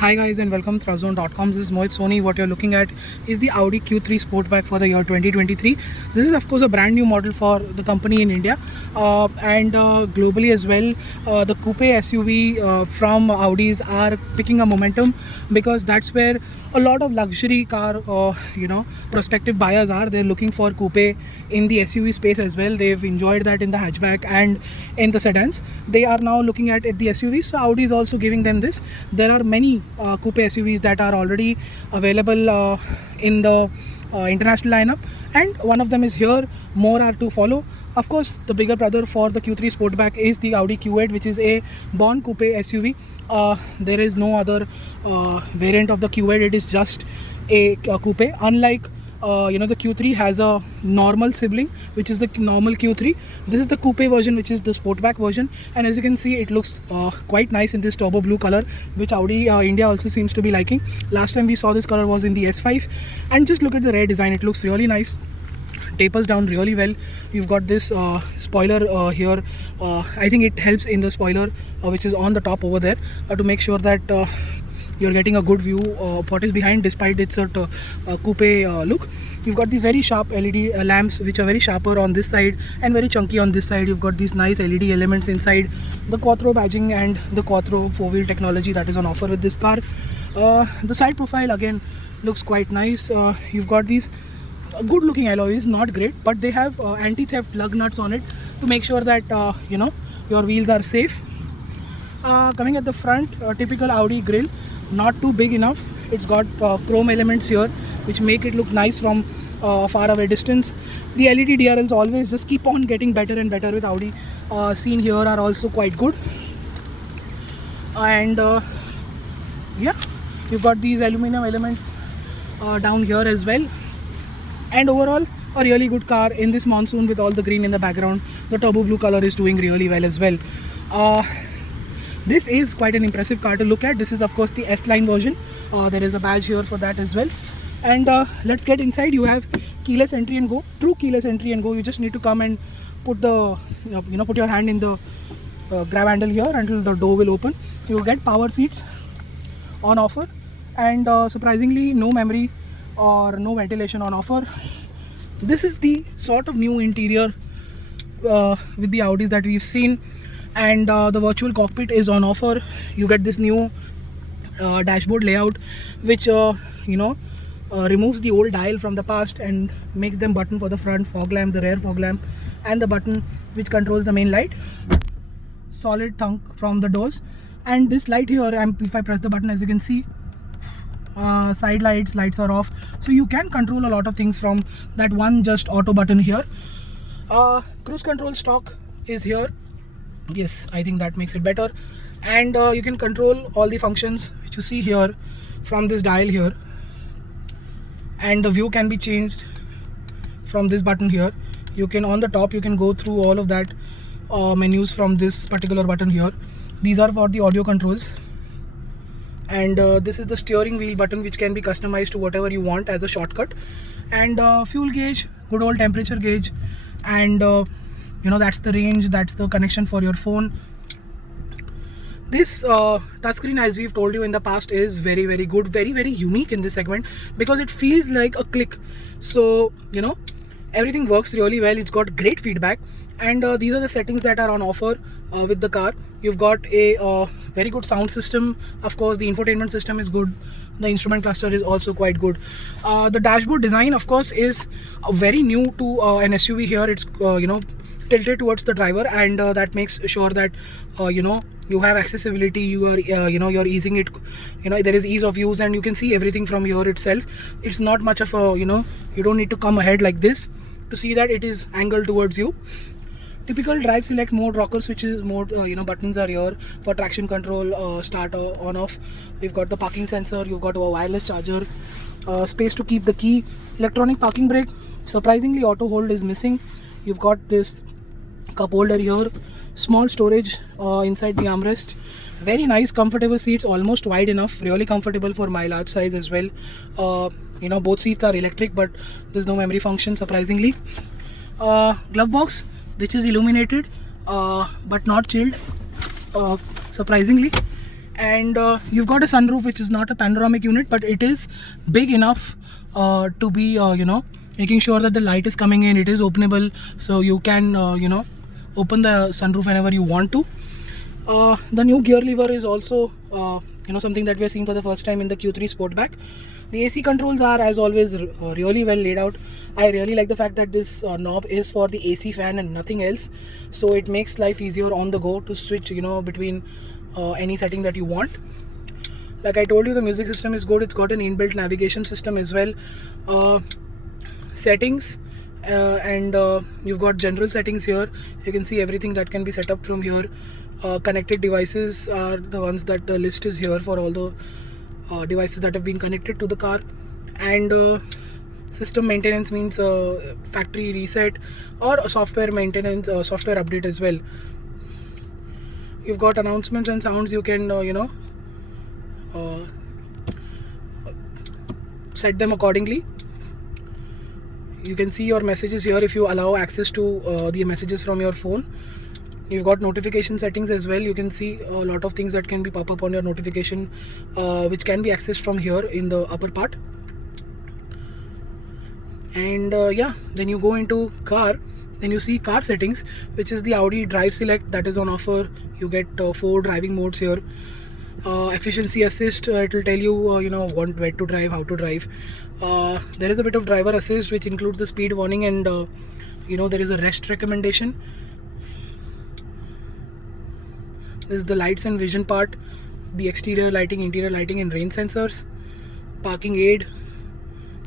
Hi guys and welcome to Thrazone.com. This is Mohit Soni. What you're looking at is the Audi Q3 Sportback for the year 2023. This is of course a brand new model for the company in India and globally as well. The coupe SUV from Audis are picking a momentum because that's where a lot of luxury car prospective buyers are. They're looking for coupe in the SUV space as well. They've enjoyed that in the hatchback and in the sedans. They are now looking at the SUVs, so Audi is also giving them this. There are many coupe SUVs that are already available in the international lineup, and one of them is here. More are to follow. Of course, the bigger brother for the Q3 Sportback is the Audi Q8, which is a born coupe SUV. There is no other variant of the Q8. It is just a coupe. Unlike the Q3 has a normal sibling, which is the normal Q3. This is the coupe version, which is the Sportback version, and as you can see, it looks quite nice in this turbo blue color, which Audi India also seems to be liking. Last time we saw this color was in the S5, and just look at the rear design. It looks really nice. Tapers down really well. You've got this spoiler here. I think it helps in the spoiler which is on the top over there to make sure that you're getting a good view of what is behind, despite its coupe look. You've got these very sharp LED lamps, which are very sharper on this side and very chunky on this side. You've got these nice LED elements inside, the Quattro badging and the Quattro 4-wheel technology that is on offer with this car. The side profile again looks quite nice. You've got these good looking alloys, not great, but they have anti-theft lug nuts on it to make sure that your wheels are safe. Coming at the front, typical Audi grille, not too big enough. It's got chrome elements here which make it look nice from far away distance. The LED DRLs always just keep on getting better and better with Audi. Seen here are also quite good, and yeah, you've got these aluminum elements down here as well. And overall, a really good car in this monsoon with all the green in the background. The turbo blue color is doing really well as well. This is quite an impressive car to look at. This is of course the S-Line version. There is a badge here for that as well. And let's get inside. You have keyless entry and go. True keyless entry and go. You just need to come and put the put your hand in the grab handle here until the door will open. You will get power seats on offer, and surprisingly no memory or no ventilation on offer. This is the sort of new interior with the Audis that we've seen, and the virtual cockpit is on offer. You get this new dashboard layout, which removes the old dial from the past and makes them button for the front fog lamp, the rear fog lamp, and the button which controls the main light. Solid thunk from the doors, and this light here, if I press the button, as you can see, side lights are off, so you can control a lot of things from that one just auto button here. Cruise control stock is here. Yes, I think that makes it better, and you can control all the functions which you see here from this dial here, and the view can be changed from this button here. You can, on the top, you can go through all of that menus from this particular button here. These are for the audio controls. And this is the steering wheel button, which can be customized to whatever you want as a shortcut. And fuel gauge, good old temperature gauge, and that's the range, that's the connection for your phone. This touchscreen, as we've told you in the past, is very, very good, very, very unique in this segment because it feels like a click. So everything works really well. It's got great feedback, and these are the settings that are on offer with the car. You've got a very good sound system. Of course, the infotainment system is good. The instrument cluster is also quite good. The dashboard design, of course, is very new to an SUV here. It's tilted towards the driver, and that makes sure that you have accessibility. You are you're easing it. There is ease of use, and you can see everything from here itself. It's not much of a you don't need to come ahead like this to see that it is angled towards you. Typical drive select mode, rocker switches mode, buttons are here for traction control, start on off. We've got the parking sensor, you've got a wireless charger, space to keep the key, electronic parking brake. Surprisingly, auto hold is missing. You've got this cup holder here, small storage inside the armrest. Very nice, comfortable seats, almost wide enough, really comfortable for my large size as well. Both seats are electric, but there's no memory function, surprisingly. Glove box, which is illuminated but not chilled, surprisingly, And you've got a sunroof, which is not a panoramic unit, but it is big enough to be making sure that the light is coming in. It is openable, so you can open the sunroof whenever you want to. The new gear lever is also something that we are seeing for the first time in the Q3 Sportback. The AC controls are, as always, really well laid out. I really like the fact that this knob is for the AC fan and nothing else, so it makes life easier on the go to switch between any setting that you want. Like I told you, the music system is good. It's got an inbuilt navigation system as well. Settings, and you've got general settings here. You can see everything that can be set up from here. Connected devices are the ones that the list is here for all the devices that have been connected to the car. And system maintenance means factory reset or a software maintenance, software update as well. You've got announcements and sounds. You can set them accordingly. You can see your messages here if you allow access to the messages from your phone. You've got notification settings as well. You can see a lot of things that can be pop up on your notification, which can be accessed from here in the upper part. And then you go into car. Then you see car settings, which is the Audi Drive Select that is on offer. You get 4 driving modes here. Efficiency assist, it will tell you where to drive, how to drive. There is a bit of driver assist, which includes the speed warning, and there is a rest recommendation. This is the lights and vision part, the exterior lighting, interior lighting, and rain sensors. Parking aid,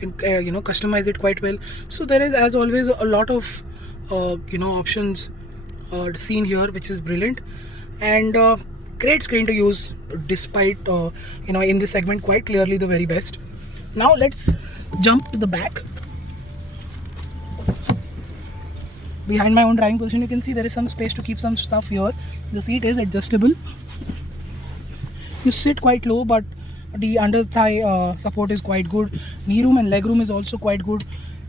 you can customize it quite well. So there is, as always, a lot of options seen here, which is brilliant. And great screen to use, despite in this segment quite clearly the very best. Now let's jump to the back. Behind my own driving position, you can see there is some space to keep some stuff here. The seat is adjustable. You sit quite low, but the under thigh support is quite good. Knee room and leg room is also quite good.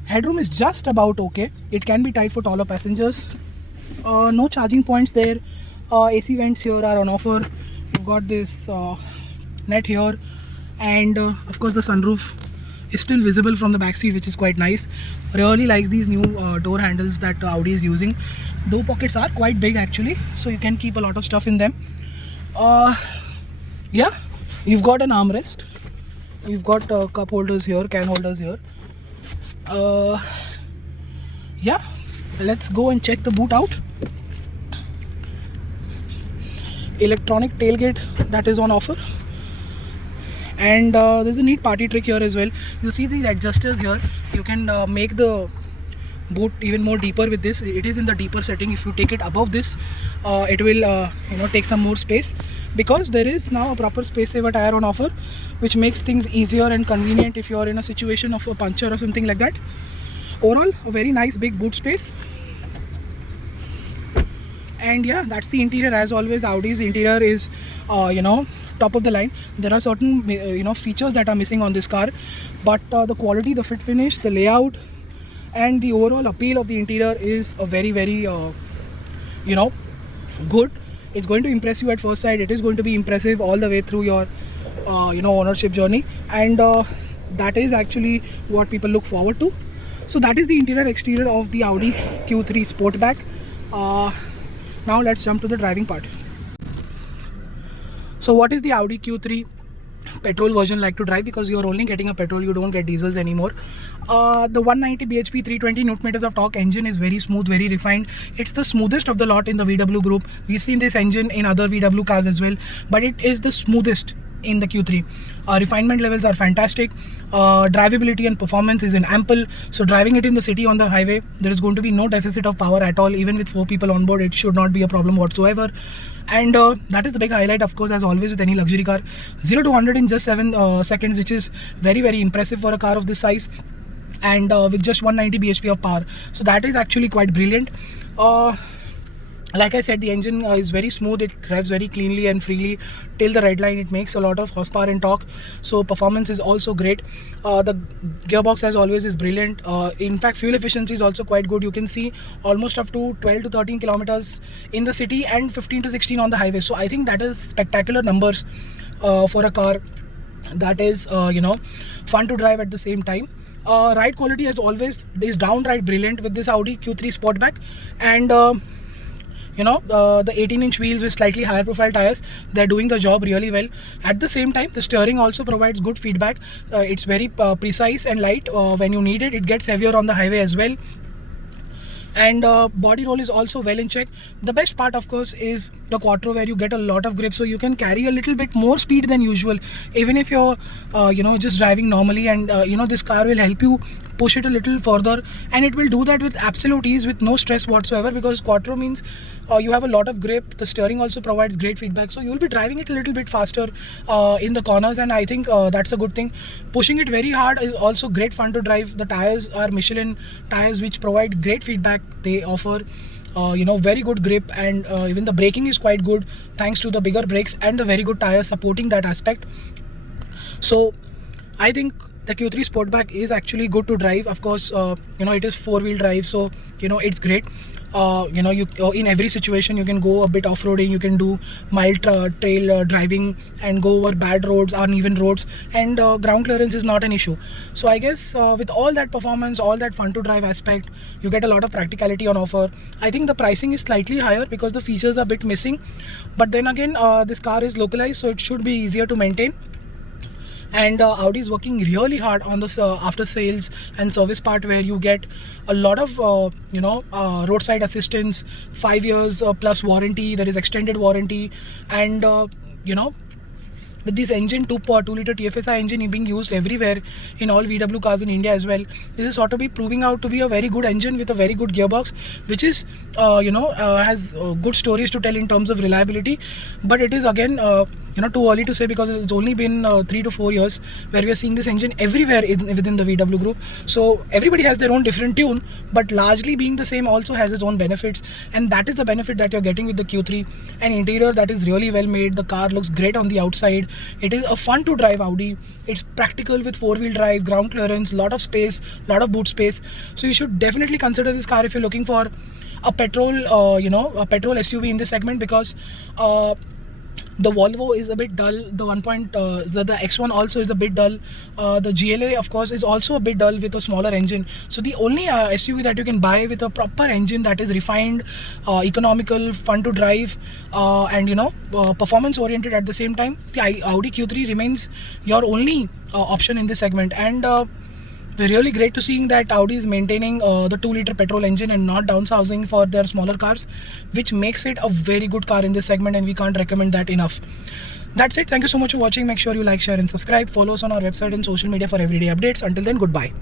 Headroom is just about okay. It can be tight for taller passengers. No charging points there. AC vents here are on offer. You've got this net here, and of course the sunroof is still visible from the back seat, which is quite nice. Really like these new door handles that Audi is using. Door pockets are quite big actually, so you can keep a lot of stuff in them. You've got an armrest. You've got cup holders here, can holders here. Let's go and check the boot out. Electronic tailgate that is on offer. And there's a neat party trick here as well. You see these adjusters here. You can make the boot even more deeper with this. It is in the deeper setting. If you take it above this, it will take some more space, because there is now a proper space saver tire on offer, which makes things easier and convenient if you are in a situation of a puncture or something like that. Overall, a very nice big boot space. And yeah, that's the interior. As always, Audi's interior is top of the line. There are certain features that are missing on this car, but the quality, the fit finish, the layout, and the overall appeal of the interior is a very, very good. It's going to impress you at first sight. It is going to be impressive all the way through your ownership journey, and that is actually what people look forward to. So that is the interior exterior of the Audi Q3 Sportback. Now let's jump to the driving part. So what is the Audi Q3 petrol version like to drive? Because you're only getting a petrol, you don't get diesels anymore. The 190 bhp 320 Nm of torque engine is very smooth, very refined. It's the smoothest of the lot in the VW group. We've seen this engine in other VW cars as well, but it is the smoothest in the Q3. Refinement levels are fantastic. Drivability and performance is in ample. So driving it in the city on the highway, there is going to be no deficit of power at all. Even with 4 people on board, it should not be a problem whatsoever. And that is the big highlight, of course, as always with any luxury car. 0 to 100 in just 7 seconds, which is very, very impressive for a car of this size, and with just 190 bhp of power. So that is actually quite brilliant. Like I said, the engine is very smooth. It revs very cleanly and freely till the red line. It makes a lot of horsepower and torque, so performance is also great. The gearbox, as always, is brilliant. In fact, fuel efficiency is also quite good. You can see almost up to 12 to 13 kilometers in the city and 15 to 16 on the highway. So I think that is spectacular numbers for a car that is fun to drive at the same time. Ride quality, as always, is downright brilliant with this Audi Q3 Sportback. And the 18-inch wheels with slightly higher profile tires, they're doing the job really well. At the same time, the steering also provides good feedback. It's very precise and light when you need it. It gets heavier on the highway as well. And body roll is also well in check. The best part, of course, is the quattro, where you get a lot of grip, so you can carry a little bit more speed than usual, even if you're just driving normally. And this car will help you push it a little further, and it will do that with absolute ease, with no stress whatsoever, because quattro means you have a lot of grip. The steering also provides great feedback, so you will be driving it a little bit faster in the corners, and I think that's a good thing. Pushing it very hard is also great fun to drive. The tires are Michelin tires, which provide great feedback. They offer very good grip, and even the braking is quite good thanks to the bigger brakes and the very good tires supporting that aspect. So I think the Q3 Sportback is actually good to drive. Of course, it is 4-wheel drive, so it's great. In every situation you can go a bit off-roading, you can do mild trail driving and go over bad roads, uneven roads, and ground clearance is not an issue. So I guess with all that performance, all that fun to drive aspect, you get a lot of practicality on offer. I think the pricing is slightly higher because the features are a bit missing, but then again, this car is localized, so it should be easier to maintain. And Audi is working really hard on this after sales and service part, where you get a lot of roadside assistance, 5 years plus warranty. There is extended warranty, and with this engine, 2-liter TFSI engine being used everywhere in all VW cars in India as well, this is sort of be proving out to be a very good engine with a very good gearbox, which is has good stories to tell in terms of reliability. But it is again too early to say, because it's only been 3 to 4 years where we are seeing this engine everywhere within the VW group. So everybody has their own different tune, but largely being the same also has its own benefits, and that is the benefit that you're getting with the Q3. An interior that is really well made. The car looks great on the outside. It is a fun to drive Audi. It's practical with 4-wheel drive, ground clearance, lot of space, lot of boot space. So you should definitely consider this car if you're looking for a petrol SUV in this segment, because the Volvo is a bit dull. The the X1 also is a bit dull. The GLA, of course, is also a bit dull with a smaller engine. So the only SUV that you can buy with a proper engine that is refined, economical, fun to drive, and performance oriented at the same time, the Audi Q3 remains your only option in this segment. And we're really great to seeing that Audi is maintaining the 2-liter petrol engine and not downsizing for their smaller cars, which makes it a very good car in this segment, and we can't recommend that enough. That's it. Thank you so much for watching. Make sure you like, share and subscribe. Follow us on our website and social media for everyday updates. Until then, goodbye.